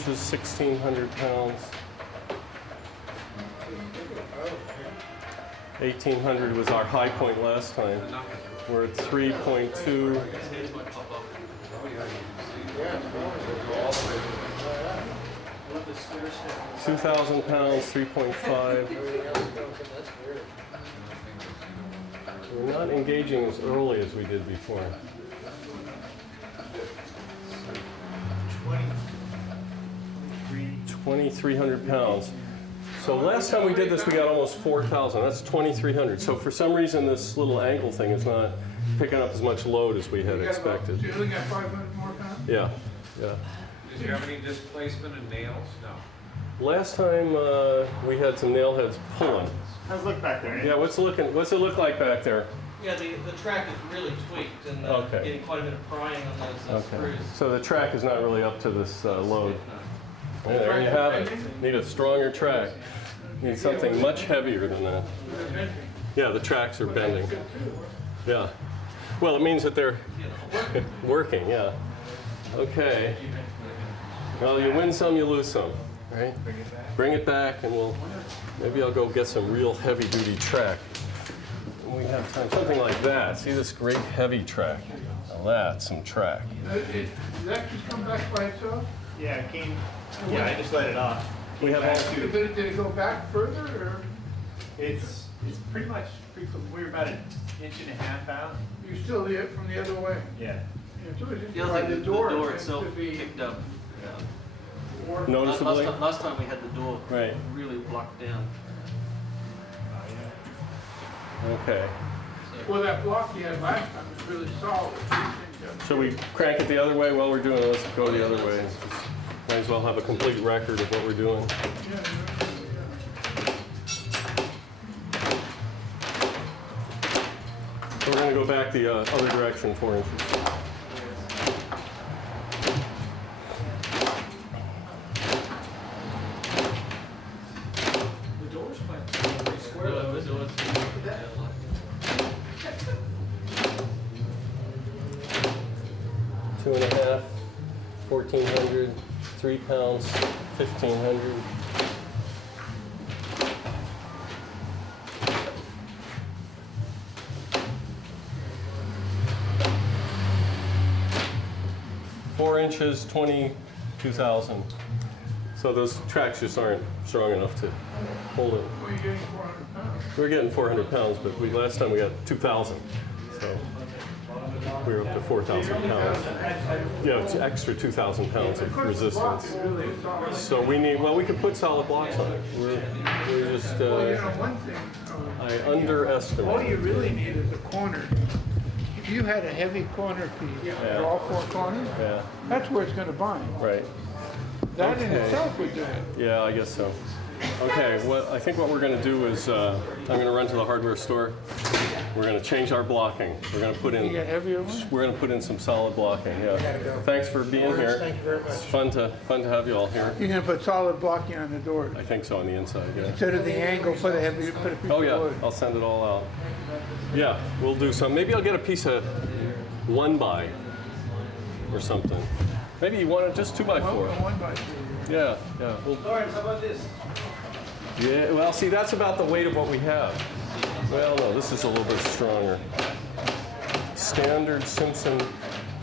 inches, 1,600 pounds. 1,800 was our high point last time. We're at 3.2. 2,000 pounds, 3.5. We're not engaging as early as we did before. 2,300 pounds. So last time we did this, we got almost 4,000. That's 2,300. So for some reason, this little angle thing is not picking up as much load as we had expected. So you only got 500 more pounds? Yeah, yeah. Did you have any displacement in nails? No. Last time we had some nail heads pulling. How's it look back there? Yeah, what's it look like back there? Yeah, the track is really tweaked and Okay. getting quite a bit of prying on those screws. So the track is not really up to this load. Yeah, there you have it. Need a stronger track. Need something much heavier than that. Yeah, the tracks are bending. Yeah. Well, it means that they're working, yeah. Okay. Well, you win some, you lose some, right? Bring it back and maybe I'll go get some real heavy-duty track. We have time, something like that. See this great heavy track? Now that's some track. Did that just come back by itself? Yeah, it came. Yeah, I just let it off. We have all Did it go back further, or It's pretty much. We're about an inch and a half out. you still from the other way? Yeah. Yeah, so it's just The other by thing, the door door tends itself to be kicked up. more- noticeably. Last time we had the door Right. really blocked down. Okay. Well, that block you had last time was really solid. These things Shall we crank it the other way while we're doing it? Let's go the other way. Just might as well have a complete record of what we're doing. yeah. So we're going to go back the other direction 4 inches. The door's quite pretty square though, isn't it? 2.5, 1,400, 3 pounds, 1,500. Four inches, 22,000. So those tracks just aren't strong enough to hold it. Well, you're getting 400 pounds. We're getting 400 pounds, but last time we got 2,000. So we were up to 4,000 pounds. Yeah, it's extra 2,000 pounds of Block resistance. is really solid. So we need, well, we could put solid blocks on it. We're just, Well, you know, one thing, I all you underestimate. really need is a corner. If you had a heavy corner piece for all four corners, Yeah, that's where it's going to bind. right. That in Okay. itself would do it. Yeah, I guess so. Okay, I think what we're going to do is I'm going to run to the hardware store. We're going to change our blocking. We're going to put You in got heavier ones? We're going to put in some solid blocking. Yeah. Thanks for being here. Thank you very much. It's fun to have you all here. You're going to put solid blocking on the door I think so on the inside. Yeah. instead of the angle. Put a piece Oh of yeah, wood. I'll send it all out. Yeah, we'll do some. Maybe I'll get a piece of 1x or something. Maybe you want it just 2x4. One by two. Yeah, yeah. Lawrence, how about this? Yeah. Well, see, that's about the weight of what we have. Well, no, this is a little bit stronger. Standard Simpson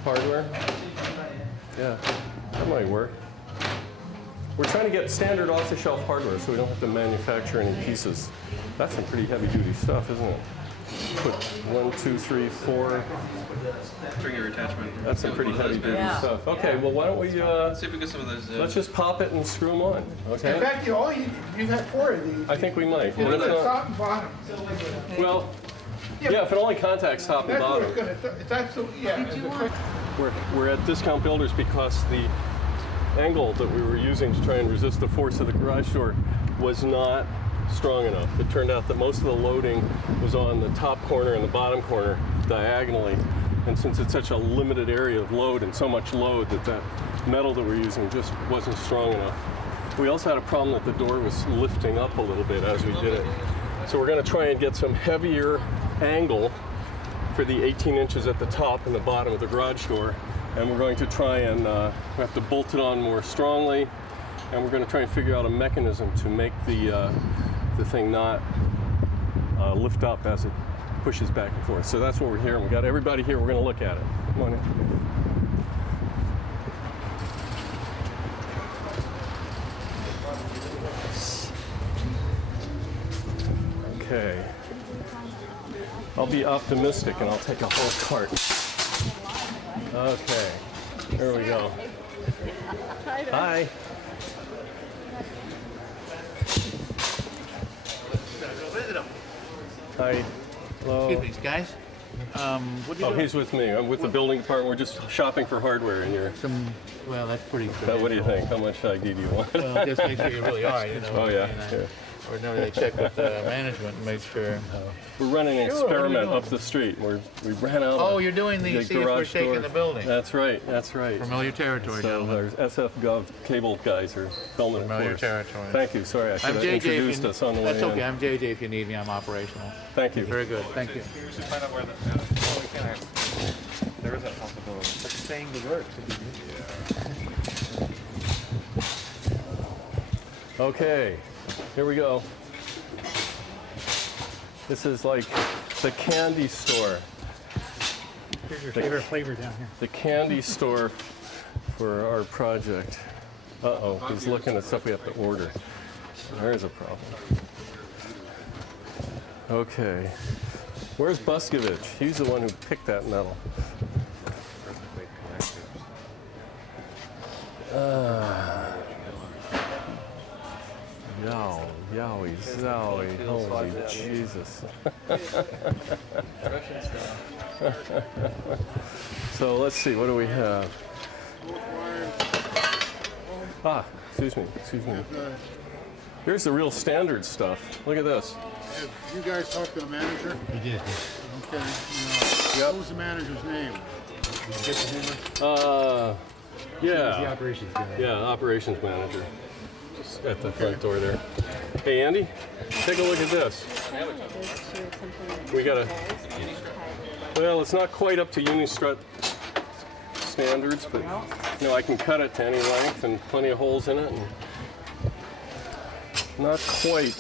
hardware. Yeah, that might work. We're trying to get standard off-the-shelf hardware so we don't have to manufacture any pieces. That's some pretty heavy-duty stuff, isn't it? Put 1, 2, 3, 4. Trigger attachment. That's some pretty heavy-duty stuff. Okay, well, why don't we, See if we get some of those. let's just pop it and screw them on, In okay? fact, you've had 4 of these. I think we might. You Well, put it's not- top and bottom. well, yeah, if it only contacts top and That's what bottom. it's going to. That's the yeah. it's a quick- We're at Discount Builders because the angle that we were using to try and resist the force of the garage door was not strong enough. It turned out that most of the loading was on the top corner and the bottom corner diagonally. And since it's such a limited area of load and so much load that metal that we're using just wasn't strong enough. We also had a problem that the door was lifting up a little bit as we did it. So we're going to try and get some heavier angle for the 18 inches at the top and the bottom of the garage door. And we're going to try and we have to bolt it on more strongly. and we're going to try and figure out a mechanism to make the thing not lift up as it pushes back and forth. So that's what we're here, and we got everybody here. We're going to look at it. Come on in. Okay. I'll be optimistic and I'll take a whole cart. Okay. There we go. Hi. Hi. Hello. Excuse me, guys. What do you Oh, he's with me. I'm with the building department. We're just shopping for hardware in here. Well, that's pretty good. What do you think? How much ID do you want? Well, just make sure you really are, you know. Oh, yeah. Yeah. Ordinarily, they check with management and make sure. We're running an Sure, what are we experiment doing? up the street. We ran out. Oh, of you're doing the see if we're garage shaking door. the building. That's right. That's right. Familiar territory, So gentlemen. there's SF Gov cable guys are filming it Familiar for us. territory. Thank you. Sorry, I should I'm have JJ. introduced us on the way That's okay. in. I'm JJ. If you need me, I'm operational. Thank you. Very good. Thank you. Find out where there is that possibility. Saying the word. Okay, here we go. This is like the candy store. Here's your favorite flavor down here. The candy store for our project. Uh-oh, he's looking at stuff we have to order. There's a problem. Okay. Where's Buskovich? He's the one who picked that metal. Yowie, zowie, holy Jesus. So let's see, what do we have? Ah, excuse me. Here's the real standard stuff. Look at this. Have you guys talked to the manager? We did. Okay. Yep. What was the manager's name? Yeah. operations guy. Yeah, operations manager. Just at the front door there. Hey, Andy, take a look at this. We got a, well, it's not quite up to Unistrut standards, but you know, I can cut it to any length and plenty of holes in it. And not quite,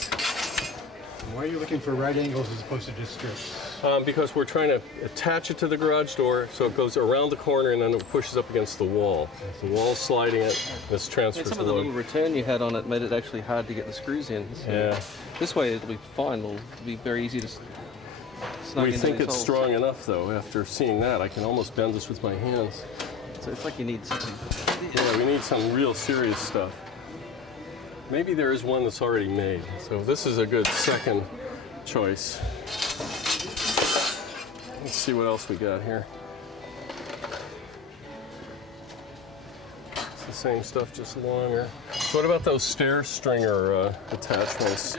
Why are you looking for right angles as opposed to just strips? because we're trying to attach it to the garage door so it goes around the corner and then it pushes up against the wall. The wall's sliding it, this transfers Some the of the load. little return you had on it made it actually hard to get the screws in. So Yeah. This way it'll be fine. It'll be very easy to snug We into think these it's holes. strong enough though. After seeing that, I can almost bend this with my hands. So it's like you need something. Yeah, we need some real serious stuff. Maybe there is one that's already made. So this is a good second choice. Let's see what else we got here. It's the same stuff, just longer. So what about those stair stringer attachments?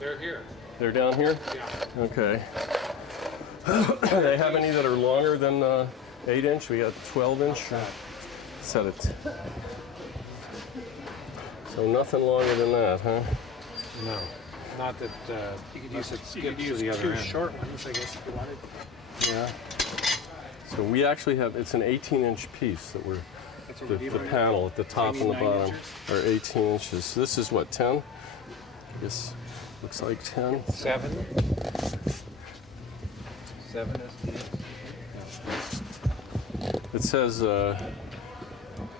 They're here. They're down here? Yeah. Okay. They have any that are longer than 8-inch? We got 12-inch. Set it. So nothing longer than that, huh? No. Not that you could use it skip to the other end. Short ones, I guess, if you wanted. Yeah. So we actually have, it's an 18-inch piece that we're, the panel at the top and the bottom are 18 inches. This is what, 10? I guess, looks like 10. 7. 7 is It says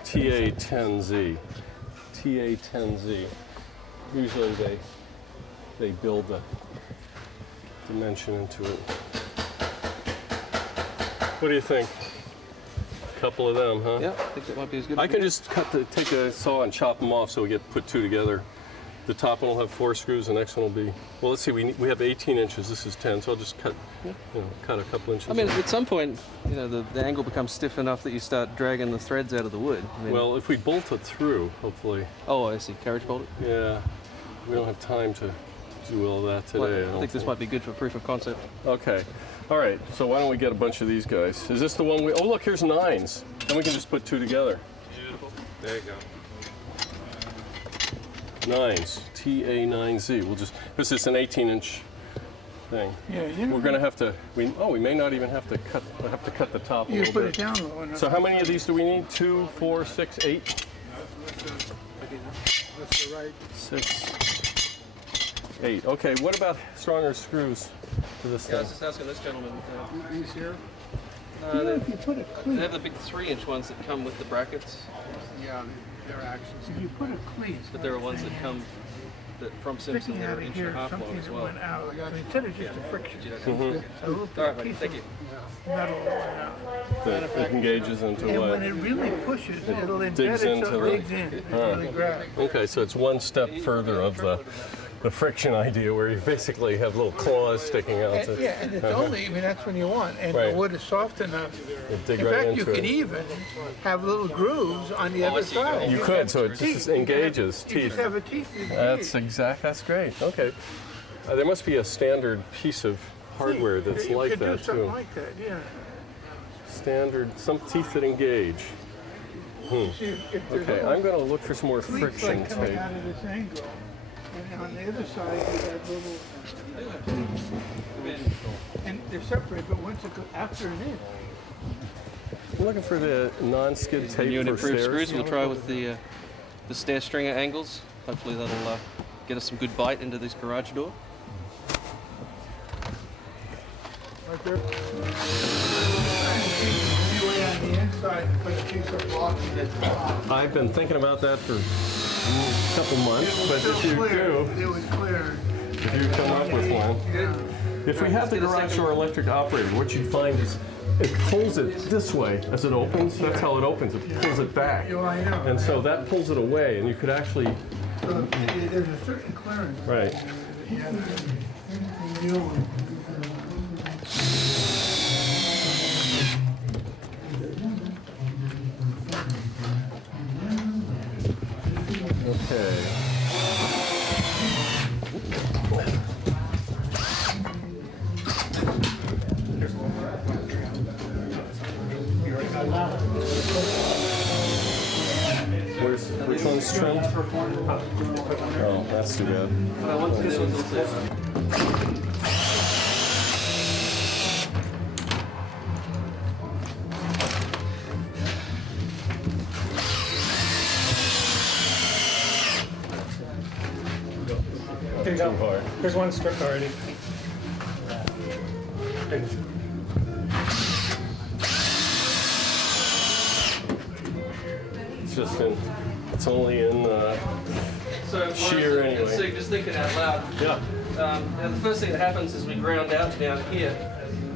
TA10Z. TA10Z. Usually they build the dimension into it. What do you think? A couple of them, huh? Yeah, I think that might be as good. I can just take a saw and chop them off so we get put two together. The top one will have 4 screws, the next one will be, well, let's see, we have 18 inches, this is 10, so I'll just cut, cut a couple inches. I mean, at some point, you know, the angle becomes stiff enough that you start dragging the threads out of the wood. I mean, Well, if we bolt it through, hopefully, oh, I see. Carriage bolt it. yeah, we don't have time to do all that today. Well, I don't think this might be good for proof of concept. Okay, all right, so why don't we get a bunch of these guys? Is this the one we, oh look, here's 9s. Then we can just put 2 together. beautiful. There you go. 9s, TA9Z. We'll just, this is an 18-inch thing. Yeah, you know, We're gonna have to, we may not even have to cut, we'll have to cut the top a you little put bit. it down low enough. So how many of these do we need? 2, 4, 6, 8? That's the right. 6, 8. Okay, what about stronger screws to this Yeah, I thing? was just asking this gentleman. These here? You know, if you put a They cleat, have the big 3-inch ones that come with the brackets, Yeah, they're actions. if you put a cleat, but there are ones that come from Simpson sticking that out are of 1.5 here, inch long something as that well. went out, instead of just a friction, Okay. a little All bit right, of buddy, piece thank of you. metal that went out. That it engages into And when what? it really pushes, it'll embed digs it into so the- it digs in, it really grabs. Okay, so it's one step further of the friction idea where you basically have little claws sticking out. And, yeah, and it's only, I mean, that's when you want, and Right. the wood is soft enough. You dig In right fact, you into could it. even have little grooves on the other side. You could, so it just engages You teeth. just have a teeth. That's great. Okay. There must be a standard piece of hardware that's you like could that do something too. like that, yeah. Standard, some teeth that engage. See, if there's Okay, little I'm going to look for some more cleats friction like coming tape. out of this angle, and on the other side you have little, and they're separated, but once it goes after an inch. I'm looking for the non-skid tape New and for improved stairs. screws. We'll try with the stair stringer angles. Hopefully that'll get us some good bite into this garage door. Right there. Anyway, on the inside, you put a piece of blocking at the top. I've been thinking about that for a couple months, but if you do, It was clear. if you come up with one. If we have the garage door electric operated, what you find is it pulls it this way as it opens. That's how it opens. It pulls it back. Oh, I know. And so that pulls it away, and you could actually, So there's a certain clearance. right. Yeah. New one. Okay. Which one's trimmed? Oh, that's too bad. I want to do this. Too hard. There's one script already. It's just in, it's only in, So, shear anyway. So just thinking out loud. yeah. Now the first thing that happens is we ground out down here.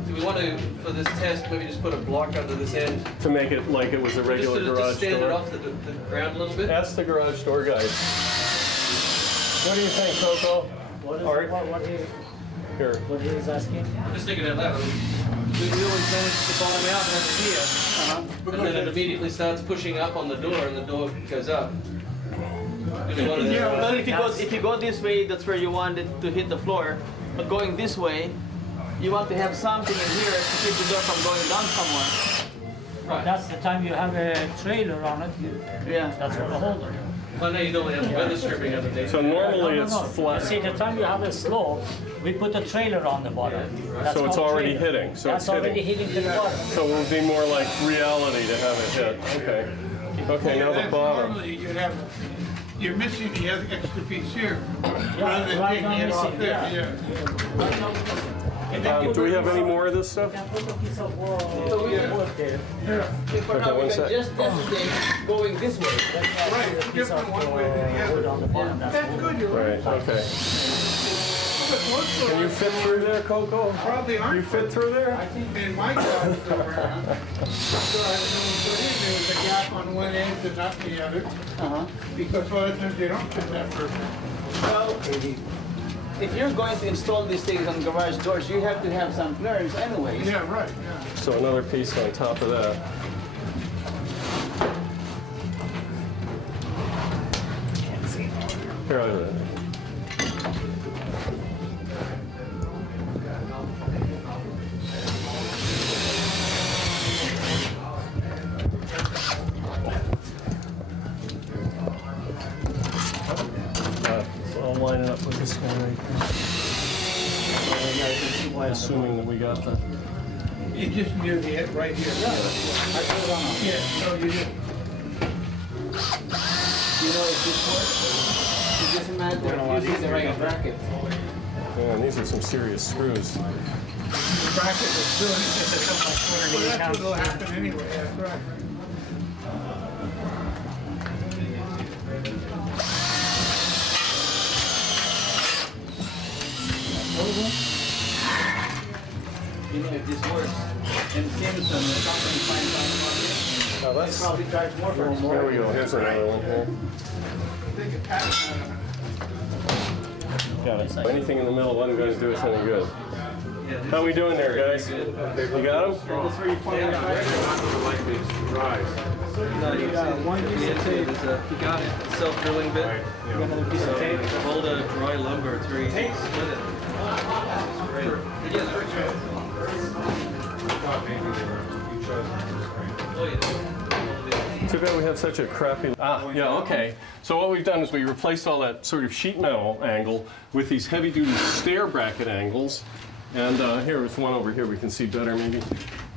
Do we want to, for this test, maybe just put a block under this end? To make it like it was a regular Just garage stand it door. off the ground a little bit? Ask the garage door guys. What do you think, Coco? Art? Here. What he was asking? I'm just thinking out loud. We always manage to bottom out over here, and then it immediately starts pushing up on the door, and the door goes up. Well, if you go this way, that's where you want it to hit the floor. But going this way, you want to have something in here to keep the door from going down somewhere. Right. That's the time you have a trailer on it. Yeah. That's for the holder. I know you don't have weather stripping underneath. So normally it's You flat. see, the time you have a slope, we put a trailer on the bottom. That's So it's called already trailer. hitting, so That's it's already hitting. hitting the bottom. So it would be more like reality to have it hit. Okay. Okay, now the That's bottom. Normally, you'd have, you're missing the other extra piece here, rather than right taking now it off missing, there, yeah. yeah. Do we have any more of this stuff? You can put a piece of wood there. For now, one we sec. can just designate going this way. Right, it's different one way than the Wood other. on the bottom. That's good, you're right. Right, okay. But most Can you of fit through there, Coco? probably You aren't. fit through there? In my garage door, so I put in, there was a gap on one end and not the other, because a lot of times they don't fit that perfect. Well, if you're going to install these things on garage doors, you have to have some clearance anyways. Yeah, right, yeah. So another piece on top of that. Here, I have it. So I'll line it up with this guy right here. Assuming that we got the. You just near the end, right here. Yeah, I put it on. Yeah, no, you didn't. You know if this works? It doesn't matter. Using the right bracket. Yeah, and these are some serious screws. The bracket is doing it, well, that's what'll happen anyway, that's right. You know if this works. And Samsung, the company finds out about it. Now They that's, probably charge more for it. there we go, here's another one here. They could patent Got it. Anything in the middle wasn't going to do us any good. How we doing there, guys? You got them? That's where you point it out. No, you got one piece of tape. You got it. Self-drilling bit. You got another piece of tape. Hold a dry lumber. It's very easy to split it. Too bad we have such a crappy. Yeah, okay. So what we've done is we replaced all that sort of sheet metal angle with these heavy-duty stair bracket angles. And here's one over here we can see better maybe.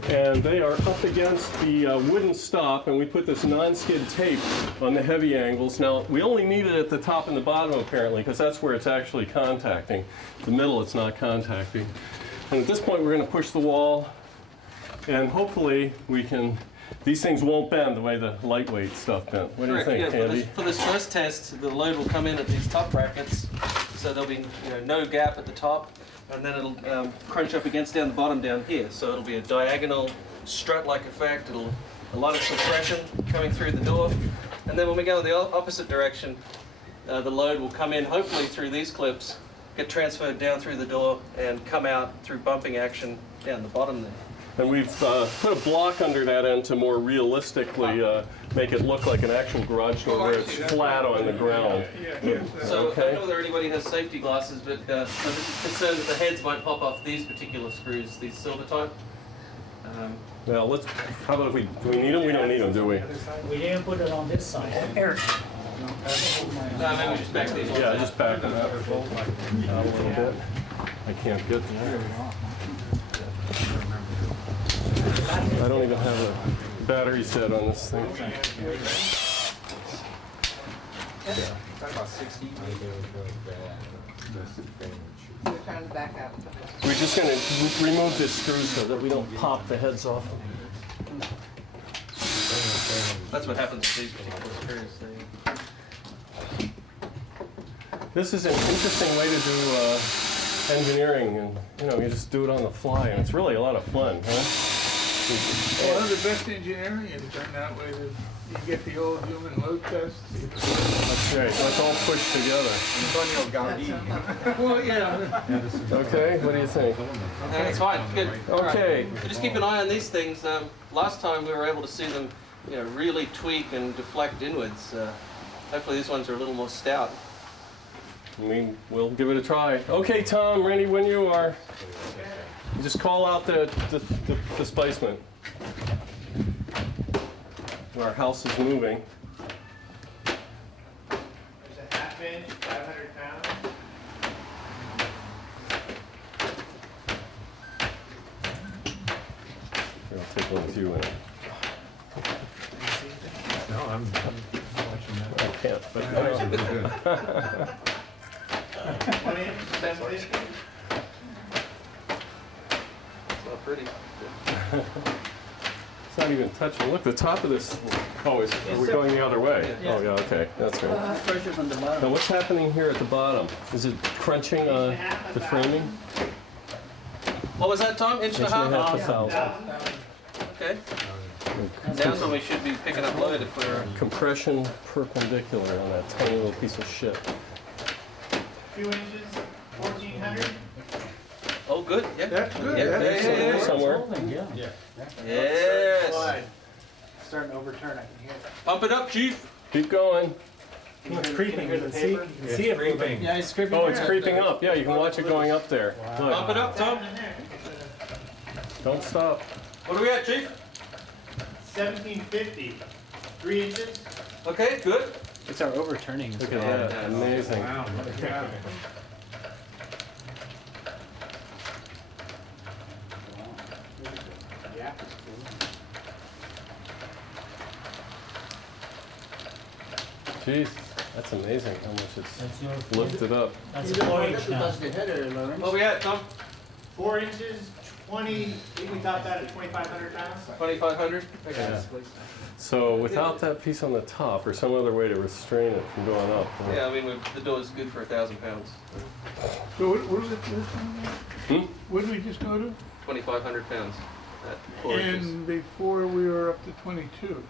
And they are up against the wooden stop, and we put this non-skid tape on the heavy angles. Now, we only need it at the top and the bottom apparently, because that's where it's actually contacting. The middle it's not contacting. And at this point we're going to push the wall, and hopefully we can, these things won't bend the way the lightweight stuff bent. What do you think, Andy? For this first test, the load will come in at these top brackets, so there'll be no gap at the top, and then it'll crunch up against down the bottom down here. So it'll be a diagonal strut-like effect. It'll a lot of compression coming through the door, and then when we go in the opposite direction, the load will come in hopefully through these clips, get transferred down through the door, and come out through bumping action down the bottom there. And we've put a block under that end to more realistically make it look like an actual garage door where it's flat on the ground. So I Okay. don't know whether anybody has safety glasses, but I'm just concerned that the heads might pop off these particular screws, these silver type. Now let's, how about if we, do we need them? We don't need them, do we? We didn't put it on this side. Eric. Maybe we just back these ones Yeah, out. just back them out a little bit. I can't get there. I don't even have a battery set on this thing. We're just going to remove this screw so that we don't pop the heads off. That's what happens with these particular screws. This is an interesting way to do engineering, and you just do it on the fly, and it's really a lot of fun, huh? Well, the best engineering is done that way. You get the old human load test. That's right. So it's all pushed together. Well, yeah. Okay. What do you think? That's fine. Good. Okay. So just keep an eye on these things. Last time we were able to see them, really tweak and deflect inwards. Hopefully these ones are a little more stout. We'll give it a try. Okay, Tom, ready when you are. You just call out the displacement. Our house is moving. There's a half inch, 500 pounds. Here, I'll take one with you in it. No, I'm watching that. I can't, but 1 inch, 750. It's not pretty. it's not even touching. Look, the top of this. Oh, are we going the other way? Yeah. Oh, yeah, okay. That's good. Pressure from the bottom. Now, what's happening here at the bottom? Is it crunching the framing? What was that, Tom? Inch and a Inch and a half? half to 1,000. Okay. Down's when we should be picking up load if we're... Compression perpendicular on that tiny little piece of shit. 2 inches, 1,400. Oh, good. Yeah. That's good. Yeah, That's yeah, yeah, yeah. Somewhere. Yes. Starting to overturn, I can hear it. Pump it up, Chief. Keep going. It's creeping. You can see it moving. Yeah, it's creeping. Oh, it's creeping up. Yeah, you can watch it going up there. Look, Pump it up, Tom. don't stop. What are we at, Chief? 1,750. 3 inches. Okay, good. It's our overturning. Look at that. Amazing. Wow. Yeah. Geez, that's amazing how much That's it's your, lifted up. that's 4 inch now. What we at, Tom? 4 inches, 20, I think we topped that at 2,500 pounds. 2,500? Okay. Yeah. So without that piece on the top, or some other way to restrain it from going up. Yeah, I mean, the door is good for 1,000 pounds. So what was it, this one? What did we just go to? 2,500 pounds at 4 inches. And before we were up to 22.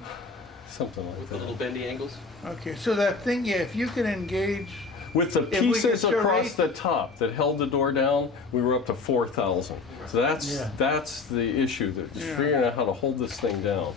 Something like With the that. little bendy angles. Okay, so that thing, yeah, if you could engage, With the we could pieces serrate- across the top that held the door down, we were up to 4,000. So that's the issue, that just Yeah. figuring out how to hold this thing down,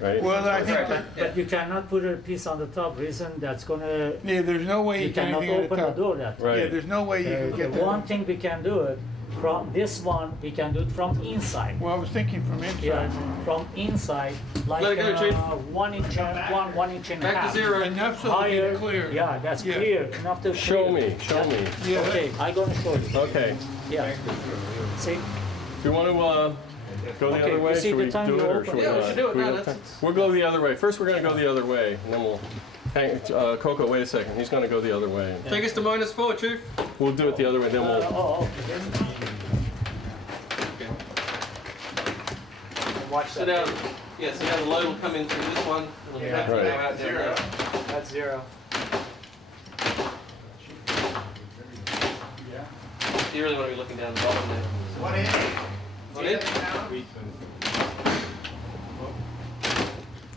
right? well, I think, But you cannot put a piece on the top, reason that's gonna, yeah, there's no way you you can cannot anything at open the the top. door that way. Right. Yeah, there's no way you can The get that. one thing we can do it, from this one, we can do it from inside. Well, I was thinking from Yeah, inside. from inside, like Let it go, Chief. 1 inch and 1 inch and a Back to half. 0. Enough so we Higher, can clear. yeah, that's Yeah. clear, enough to Show clear. me, show me. Yeah, Okay, I'm gonna show you. Okay, Yeah. See, do you want to go the Okay, other you way? see Should the we time do you it or open should it? we Yeah, we not? should do it We now, go- that's- We'll go the other way. First, we're going to go the other way, and then we'll hang. Coco, wait a second. He's going to go the other way. Take us to -4, Chief. We'll do it the other way, then we'll. okay. Watch So that. now, yeah, so now the load will come in through this one. It'll be Yeah. back to Right. go out down there. That's 0. You really want to be looking down the bottom there. 1 inch, 1 inch. 800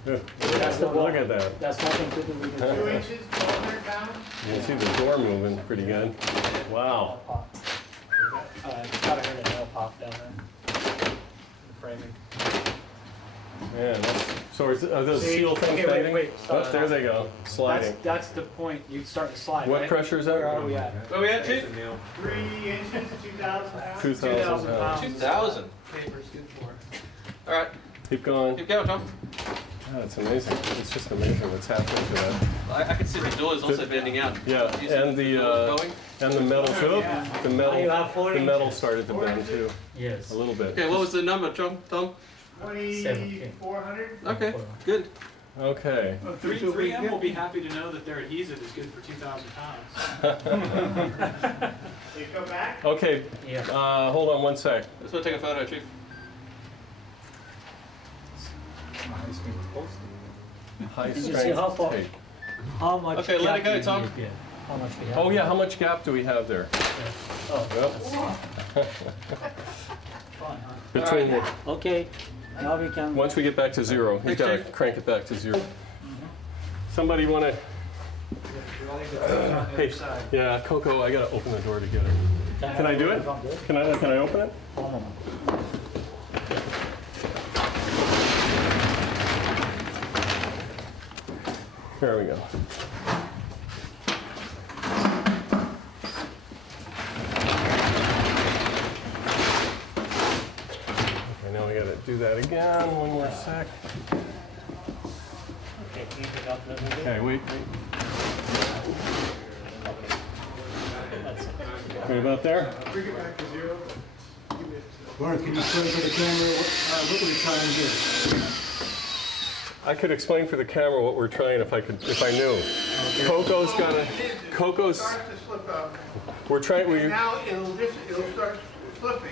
pounds. That's the Look at that. That's nothing to do with 2 the inches, 1,200 pounds. You can see the door moving pretty good. Wow. Thought I heard a nail pop down there. The framing. Man, so are those See, seal things okay, wait, bending? wait, Oh, stop. there they go, sliding. That's the point. You start to slide. What right? pressure is that? Where are we at? Where we at, Chief? 3 inches, 2,000 pounds. 2,000 2,000 pounds. 2,000. Paper's good for it. All right, Keep going. keep going, Tom. Yeah, it's amazing. It's just amazing what's happening to that. I can see the door is also bending out. Yeah, You see and the door going? and the metal. Oh, the Now you metal. have 4 The metal inches. started to bend too, Yes. a little bit. Okay, what was the number, Tom? 2,400. Okay, good. Okay. so 3M we will be happy to know that their adhesive is good for 2,000 pounds. You go back. Okay. Yeah. Hold on one sec. Let's go take a photo, Chief. High you see how strength far- tape. How much? Okay, let it gap go, do Tom. you need? How much we have? Oh yeah, how much gap do we have there? Oh, Yep. fine, huh? Between the, Okay, now we can. once we get back to 0, he's got to Chief. crank it back to 0. Somebody want to? Hey, yeah, Coco, I got to open the door to get it. Can I do it? Can I open it? One moment. There we go. Okay, now we got to do that again. One more sec. Okay, keep it up a little bit. Okay, wait. That's it. Right about there? Lawrence, can you explain for the camera what we're trying to do? I could explain for the camera what we're trying if I knew. Coco's start to slip up. we're trying, And now it'll start slipping.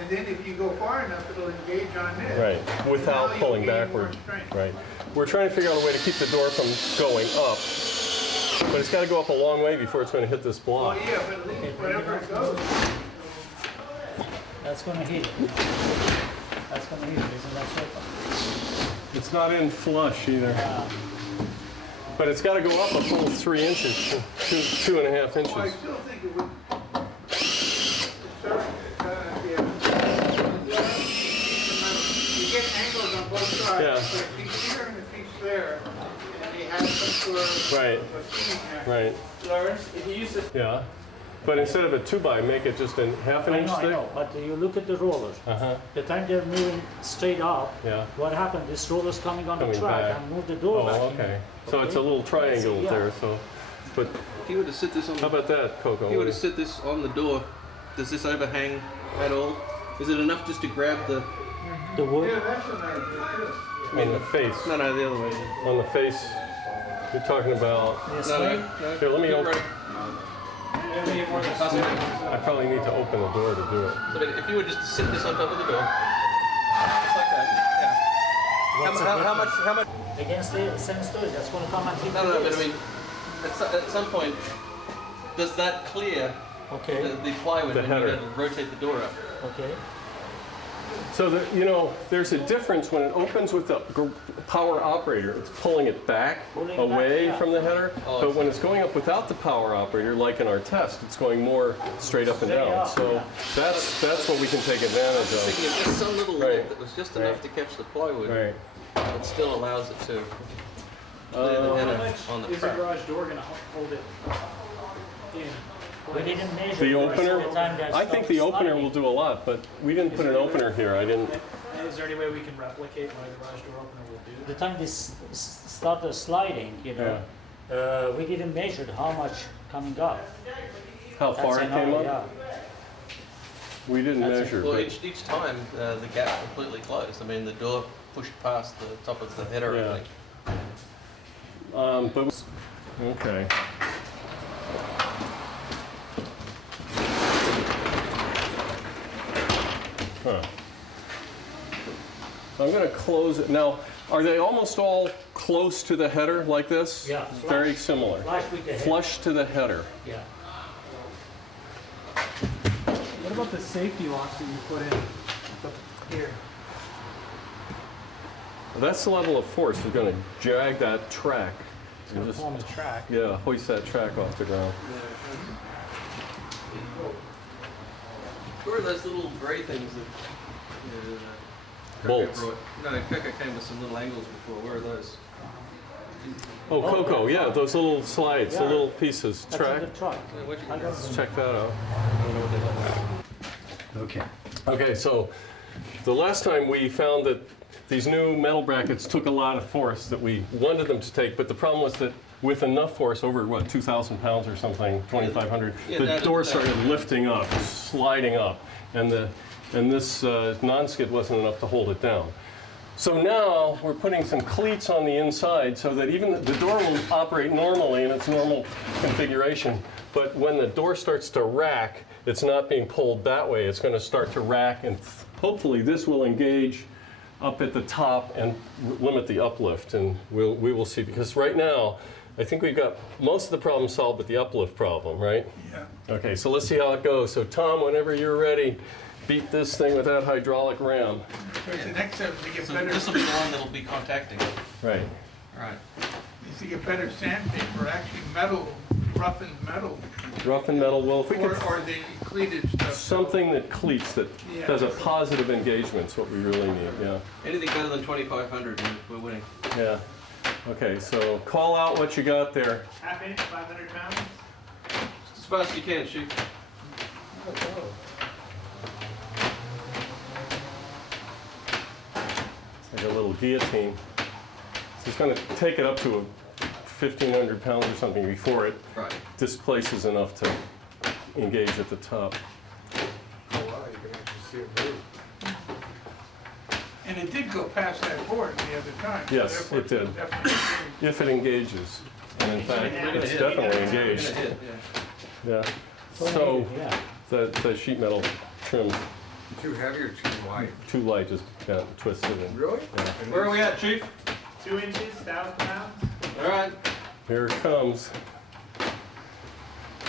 And then if you go far enough, it'll engage on this. right, without Now you'll pulling gain more backward. strength. Right. We're trying to figure out a way to keep the door from going up, but it's got to go up a long way before it's going to hit this Well, block. yeah, but at least wherever it goes, That's gonna hit it. That's gonna hit it, isn't that so? It's not in flush either. But it's got to go up a full 3 inches, 2.5 well, I inches. still think it would. Yeah. You get angles on both sides. Yeah. But if he's here and if he's there, and he has some sort of Right. a seam there. Right. Lawrence, if you use the Yeah. But instead of a 2x, make it just a half an I inch know, I thick. know, but you look at the rollers. Uh-huh. The time they're moving straight up, Yeah. what happened? This roller's coming on the Coming track back. and move the door back. Oh, in. okay. So it's a little triangle Yeah. there, so. But if you were to sit this on how about that, Coco? if you were to sit this on the door, does this overhang at all? Is it enough just to grab the The wood? Yeah, that's another thing too. I mean, the face. no the other way. On the face. You're talking about, This No, way? no. here, let me Get open. ready. Pass it. I probably need to open the door to do it. So if you would just sit this on top of the door, just like that. Yeah. How much? Against the same story, that's gonna come and hit No, but I this. mean, at some point, does that clear Okay, the plywood The when header. you go to rotate the door up? okay. So that, you know, there's a difference when it opens with the power operator, it's pulling it back Pulling it away back, yeah. from the header. Oh, But when it's going up without the power operator, like in our test, it's going more straight up and Straight down. up, So yeah. that's what we can take advantage Thinking of. of just some little Right. lip that was just enough to catch the plywood, Right. but still allows it to clear the header on the Is the track. garage door gonna hold it in? We didn't measure. The first opener, the time that I think the stopped opener sliding. will do a lot, but we didn't put an opener here. I didn't. Is there any way we can replicate what a garage door opener will do? The time this started sliding, you know, we didn't measure how much coming up. How far it came Yeah. up? We didn't measure. Well, but- each time the gap completely closed. I mean, the door pushed past the top of the header. Yeah. I think. But okay. Huh. So I'm going to close it now. Are they almost all close to the header like this? Yeah, Very flush. similar. Flush with the head. Flush to the header. Yeah. What about the safety locks that you put in here? That's the level of force. We're going to drag that track. And just, On the track. yeah, hoist that track off the ground. Where are those little grey things that? Coco Bolts. brought? No, Coco came with some little angles before. Where are those? Oh, Coco, yeah, those little slides, the Yeah. little pieces. That's Track. in the truck. Where'd you I get got those? them. Check that out. I don't know what they look like. Okay. Okay, so the last time we found that these new metal brackets took a lot of force that we wanted them to take, but the problem was that with enough force, over what, 2,000 pounds or something, 2,500, Yeah, the that- door that- started lifting up, sliding up, and this non-skid wasn't enough to hold it down. So now we're putting some cleats on the inside so that even the door will operate normally in its normal configuration, but when the door starts to rack, it's not being pulled that way. It's going to start to rack, and hopefully this will engage up at the top and limit the uplift, and we will see. Because right now, I think we've got most of the problem solved with the uplift problem, right? Yeah. Okay, so let's see how it goes. So Tom, whenever you're ready, beat this thing with that hydraulic ram. Because the next step is to get So better, this will be the one that'll be contacting it. Right. All right. is to get better sandpaper, actually metal, roughened metal, Rough and metal. Well, if we could or the cleated stuff. something that cleats, that Yeah. does a positive engagement is what we really need. Yeah. Anything better than 2,500, we're winning. Yeah. Okay, so call out what you got there. Half inch, 500 pounds? As fast as you can, shoot. Like a little guillotine. So it's going to take it up to 1,500 pounds or something before it Right. displaces enough to engage at the top. Oh, wow, you can actually see it move. And it did go past that board the other time. so Yes, therefore it did. it's definitely changed. If it engages. And in fact, We're gonna it's hit. definitely We're gonna engaged. hit, yeah. Yeah. So Yeah. the sheet metal trim Too heavy or too light? too light just got twisted. And Really? Yeah. And Where are these- we at, Chief? 2 inches, 1,000 pounds? All right. here it comes.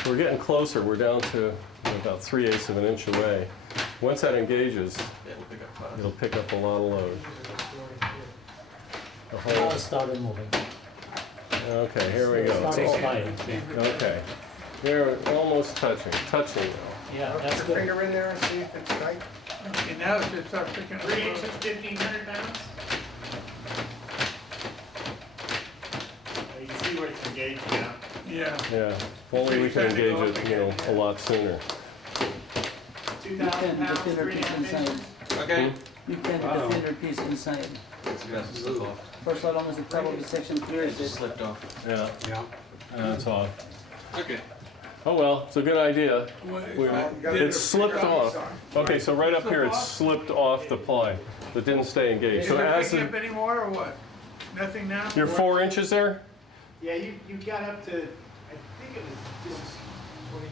We're getting closer. We're down to about 3/8 of an inch away. Once that engages, Yeah, we'll pick up fast. it'll pick up a lot of load. The Now whole, it started moving. okay, here we It go. started sliding. Okay. They're almost touching now. Yeah, Put that's your good. finger in there and see if it's tight. Okay, now it's just start picking up. 3 inches, 1,500 pounds? You can see where it's engaged now. Yeah. Yeah. If only we could engage it, a lot sooner. 2,000 pounds, 3.5 inches? Okay. You can Wow. the thinner piece inside. Yes, it's slipped off. For so long as the top of the section clears It just it. slipped off. Yeah. Yeah. That's off. Okay. Oh well, it's a good idea. Did It's slipped off. Okay, so right up here, it's slipped off the ply. It didn't stay engaged. Is So it as picking the, up anymore or what? Nothing now? you're 4 inches there? Yeah, you got up to, I think it was, this is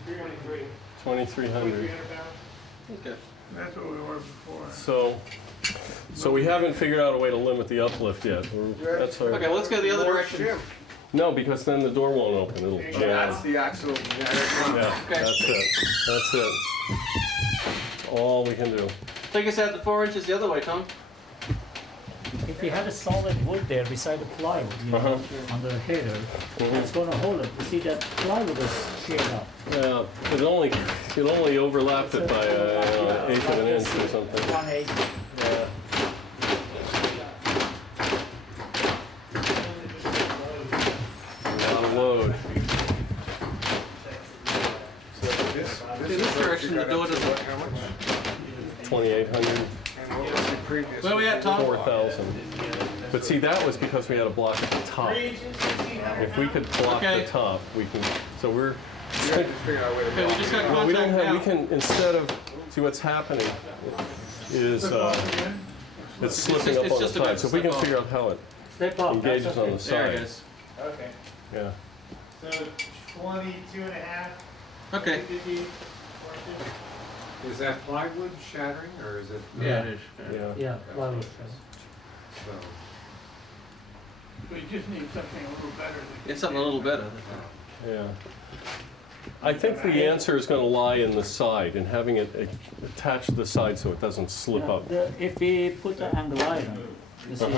23. 2,300. 2,300 pounds. Okay. That's what we were before. So we haven't figured out a way to limit the uplift yet. That's our, Okay, well, let's go the other direction. no, because then the door won't open. It'll jam. That's the actual Yeah, Okay. that's it. That's it. All we can do. Take us out to 4 inches the other way, Tom. If you had a solid wood there beside the plywood, you know, on the header, it's gonna hold it. You see that plywood is sheared up. Yeah, it only overlapped it by an eighth of an inch or something. 1/8. Yeah. A lot of load. In this direction, the door doesn't. 2,800, And what was the previous? Where we at, Tom? 4,000. But see, that was because we had a block at the top. If we could block Okay. the top, we can. So we're. You have to figure out a way to Okay, we block just it. got Well, we don't contact have. We now. can instead of see what's happening is it's slipping up it's on the just about side. So if we can slip figure out how it Step up. engages that's on okay. the There it side. goes. Okay. Yeah. So 22 and a half. Okay. 50, 42. Is that plywood shattering, or is it? Yeah, it is. Yeah. Yeah, plywood. So, We just need something a little better. It's something a little better. Yeah. I think the answer is going to lie in the side and having it attached to the side so it doesn't slip up. If we put the angle iron, you see,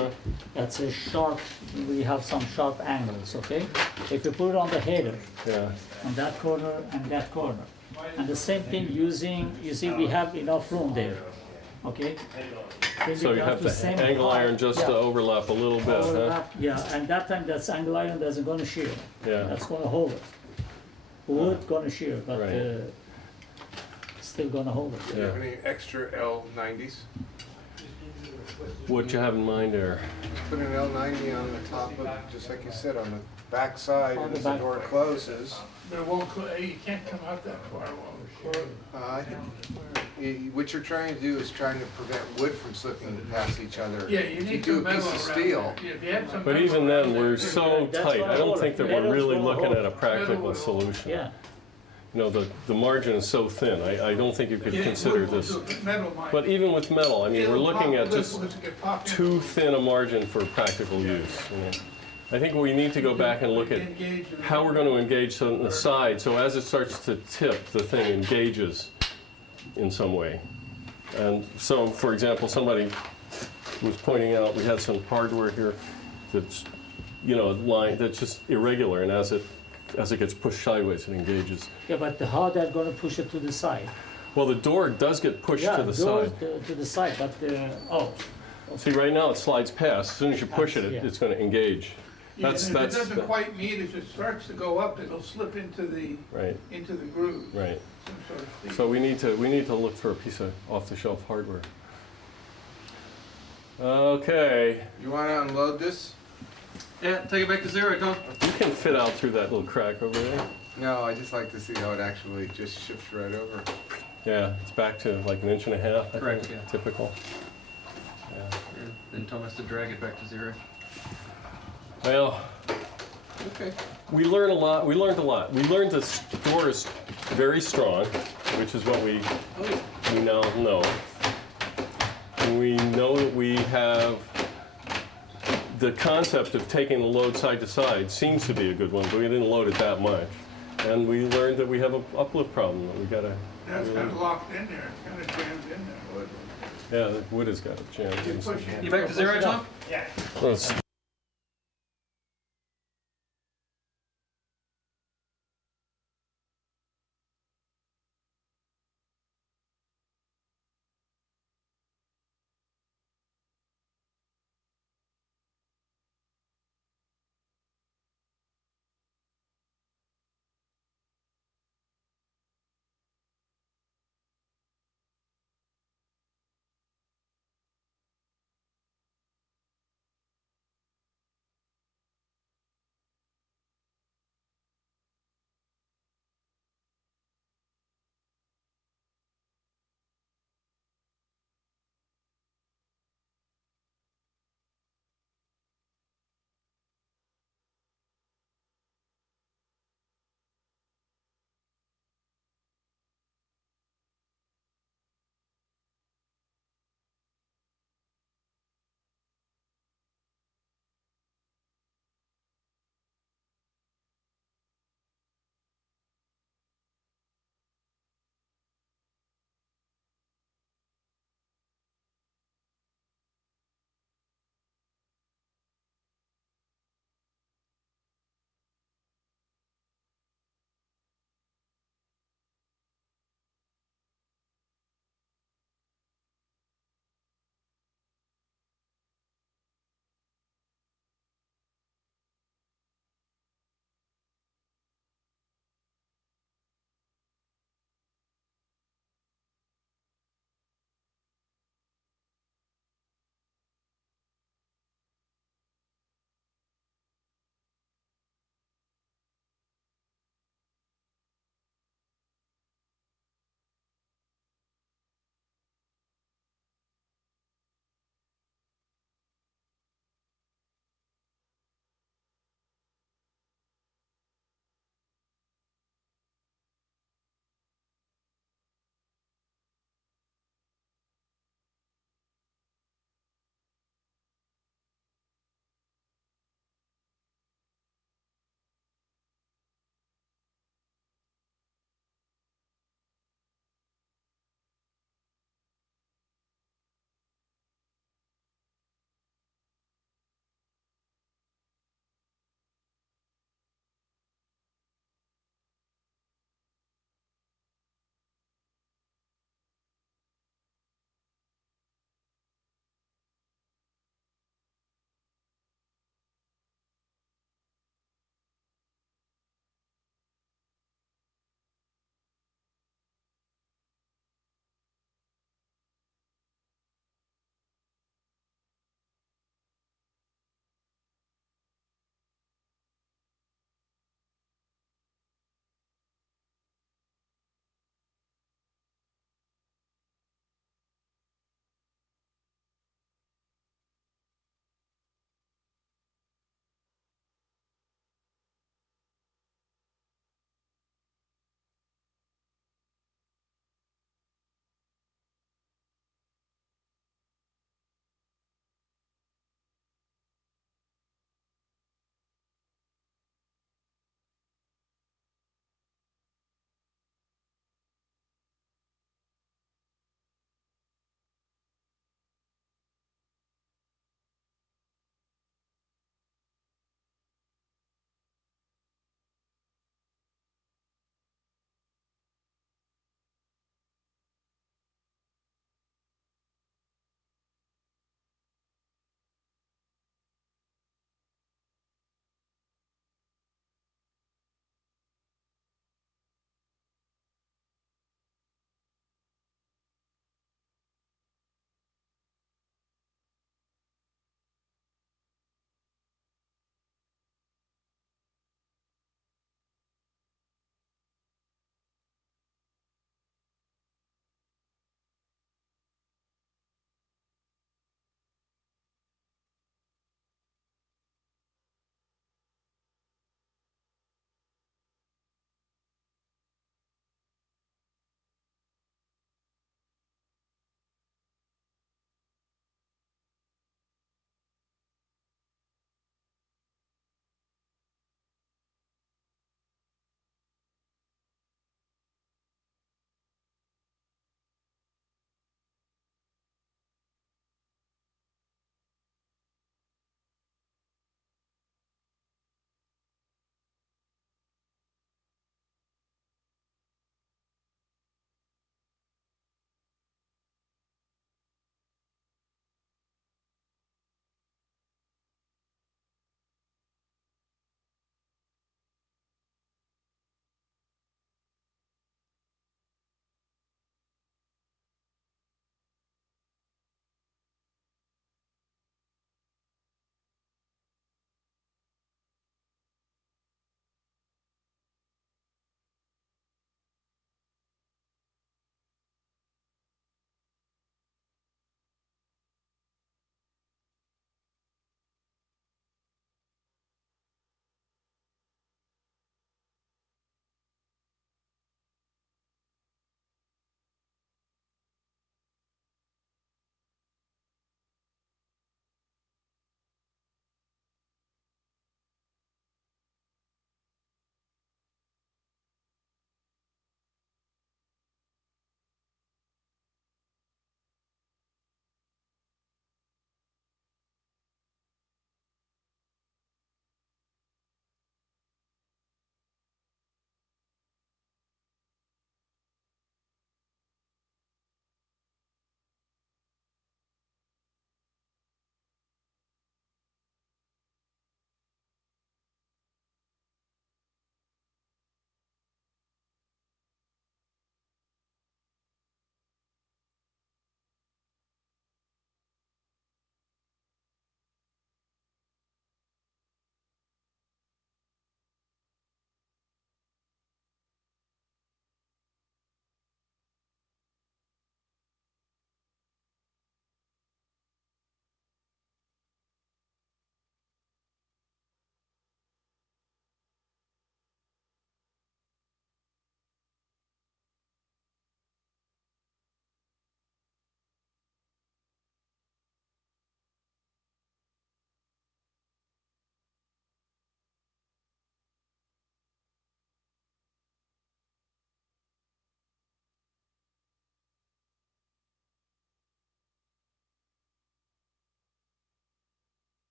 that's a sharp, we have some sharp angles, okay? If you put it on the header, Yeah. on that corner and that corner, and the same thing using, you see, we have enough room there, okay? Then So you got have the to same angle height, iron just yeah, to overlap a little bit, huh? overlap, yeah, and that time that's angle iron doesn't gonna shear. Yeah. That's gonna hold it. Wood gonna shear, but Right. still gonna hold it. Do you have any extra L90s? What you have in mind there? Put an L90 on the top of, just like you said, on the back side, On and the as the back. door closes. But it won't, you can't come out that far, will it? I think what you're trying to do is trying to prevent wood from slipping past each other. Yeah, you If need do some a piece metal of around steel. there. If you had some But metal even around then, there, we're just- so That's tight. gonna I don't hold think it. that we're Metal's really gonna looking hold at a it. practical solution. Yeah, You know, the margin is so thin. I don't think you could Yeah, consider wood will this. do it, Metal might. But even with metal, I mean, we're It'll looking pop- at just listen, it pops in. too thin a margin for practical use. You know. I think we need to go back and look at Engage in- how we're going to engage on the side, so as it starts to tip, the thing engages in some way. And so, for example, somebody was pointing out, we had some hardware here that's, you know, line that's just irregular, and as it gets pushed sideways, it engages. yeah, but how they're gonna push it to the side? Well, the door does get pushed Yeah, to the doors side. to the side, but, oh, See, right now it slides past. As soon as you push it, Yeah. it's going to engage. Yeah, That's and if it doesn't quite meet, as it starts to go up, it'll slip into the right, groove, right. so to speak. So we need to look for a piece of off-the-shelf hardware. Okay, You wanna unload this? Yeah, take it back to 0, Tom. you can fit out through that little crack over there. No, I just like to see how it actually just shifts right over. Yeah, it's back to like 1.5 inches, I Correct, think, yeah. typical. Yeah. And then Tom has to drag it back to 0. Well, Okay. we learned a lot. We learned this door is very strong, which is what we now know. And we know that we have the concept of taking the load side to side seems to be a good one, but we didn't load it that much. And we learned that we have an uplift problem that we gotta. That's kind of locked in there, it's kind of jammed in there. Yeah, the wood has got it jammed. You in. push it. You back to 0, Tom? Yeah. Let's